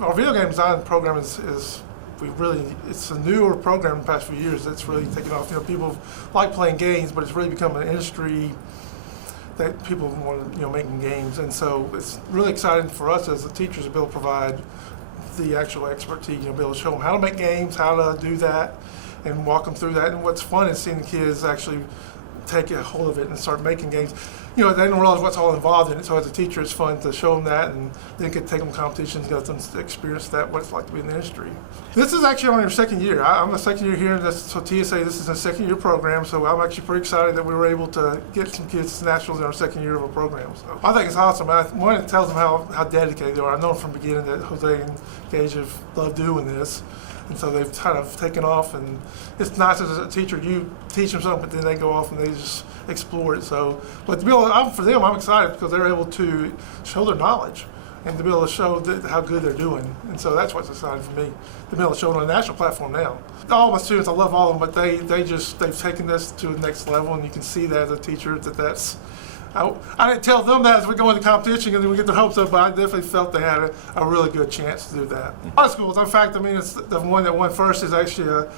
our video game design program is it's a newer program in the past few years that's really taken off. People like playing games, but it's really become an industry that people want making games, and so it's really exciting for us as the teachers to be able to provide the actual expertise, be able to show them how to make games, how to do that, and walk them through that. And what's fun is seeing the kids actually take a hold of it and start making games. They don't realize what's all involved in it, so as a teacher it's fun to show them that, and then could take them to competitions, get them to experience that, what it's like to be in the industry. This is actually only our second year. I'm a second year here, so TSA, this is a second year program, so I'm actually pretty excited that we were able to get some kids to nationals in our second year of a program. So I think it's awesome. One, it tells them how dedicated they are. I know from the beginning that Jose and Gage have loved doing this. And so they've kind of taken off, and it's nice as a teacher, you teach them something, but then they go off and they just explore it. So, but to be able for them, I'm excited because they're able to show their knowledge and to be able to show how good they're doing. And so that's what's exciting for me, to be able to show it on a national platform now. All my students, I love all of them, but they've taken this to the next level, and you can see that as a teacher that's. I didn't tell them that as we go into competition and then we get their hopes up, but I definitely felt they had a really good chance to do that. A lot of schools, in fact, it's the one that won first is actually a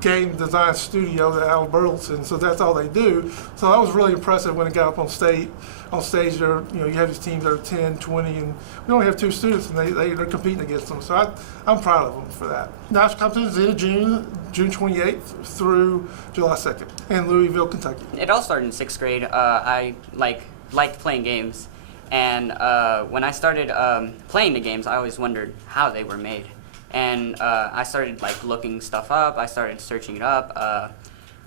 game design studio at Al Burleson, so that's all they do. So that was really impressive when it got up on stage. There, you have these teams that are 10, 20, and we only have 2 students, and they're competing against them. So I'm proud of them for that. National competition is in June 28th through July 2nd in Louisville, Kentucky. It all started in 6th grade. I liked playing games, and when I started playing the games, I always wondered how they were made. And I started looking stuff up. I started searching it up,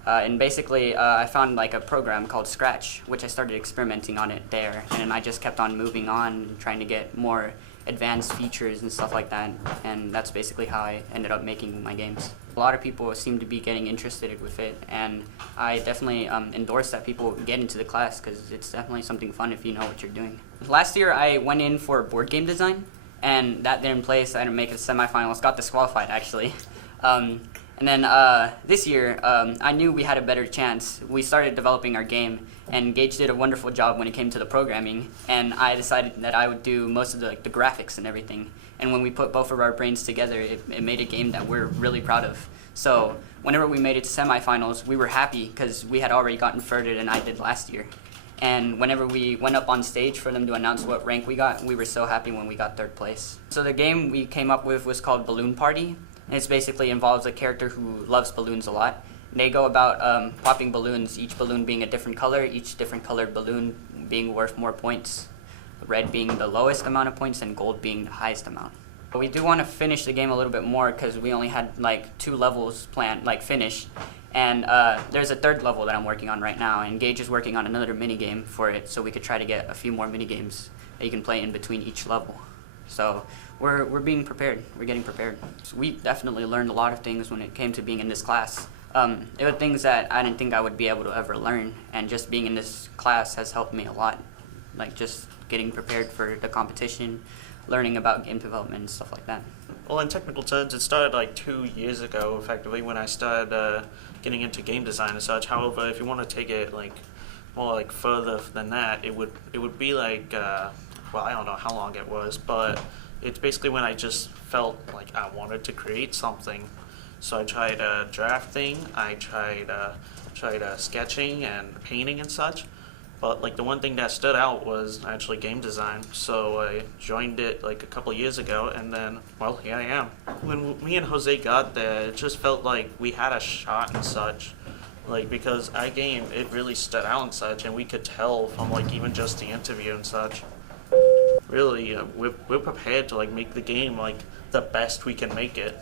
and basically I found a program called Scratch, which I started experimenting on it there, and I just kept on moving on, trying to get more advanced features and stuff like that, and that's basically how I ended up making my games. A lot of people seem to be getting interested with it, and I definitely endorse that people get into the class because it's definitely something fun if you know what you're doing. Last year I went in for board game design, and that didn't place. I didn't make it to semifinals, got disqualified actually. And then this year, I knew we had a better chance. We started developing our game, and Gage did a wonderful job when it came to the programming, and I decided that I would do most of the graphics and everything. And when we put both of our brains together, it made a game that we're really proud of. So whenever we made it to semifinals, we were happy because we had already gotten further than I did last year. And whenever we went up on stage for them to announce what rank we got, we were so happy when we got 3rd place. So the game we came up with was called Balloon Party. And it basically involves a character who loves balloons a lot. They go about popping balloons, each balloon being a different color, each different colored balloon being worth more points. Red being the lowest amount of points and gold being the highest amount. But we do want to finish the game a little bit more because we only had 2 levels planned, finished. And there's a 3rd level that I'm working on right now, and Gage is working on another mini game for it, so we could try to get a few more mini games that you can play in between each level. So we're being prepared. We're getting prepared. So we definitely learned a lot of things when it came to being in this class. It were things that I didn't think I would be able to ever learn, and just being in this class has helped me a lot. Just getting prepared for the competition, learning about game development and stuff like that. Well, in technical terms, it started 2 years ago, effectively, when I started getting into game design and such. However, if you want to take it more further than that, it would be well, I don't know how long it was, but it's basically when I just felt like I wanted to create something. So I tried drafting, I tried sketching and painting and such. But the one thing that stood out was actually game design. So I joined it a couple of years ago, and then, well, here I am. When me and Jose got there, it just felt like we had a shot and such. Because our game, it really stood out and such, and we could tell from even just the interview and such. Really, we're prepared to make the game the best we can make it.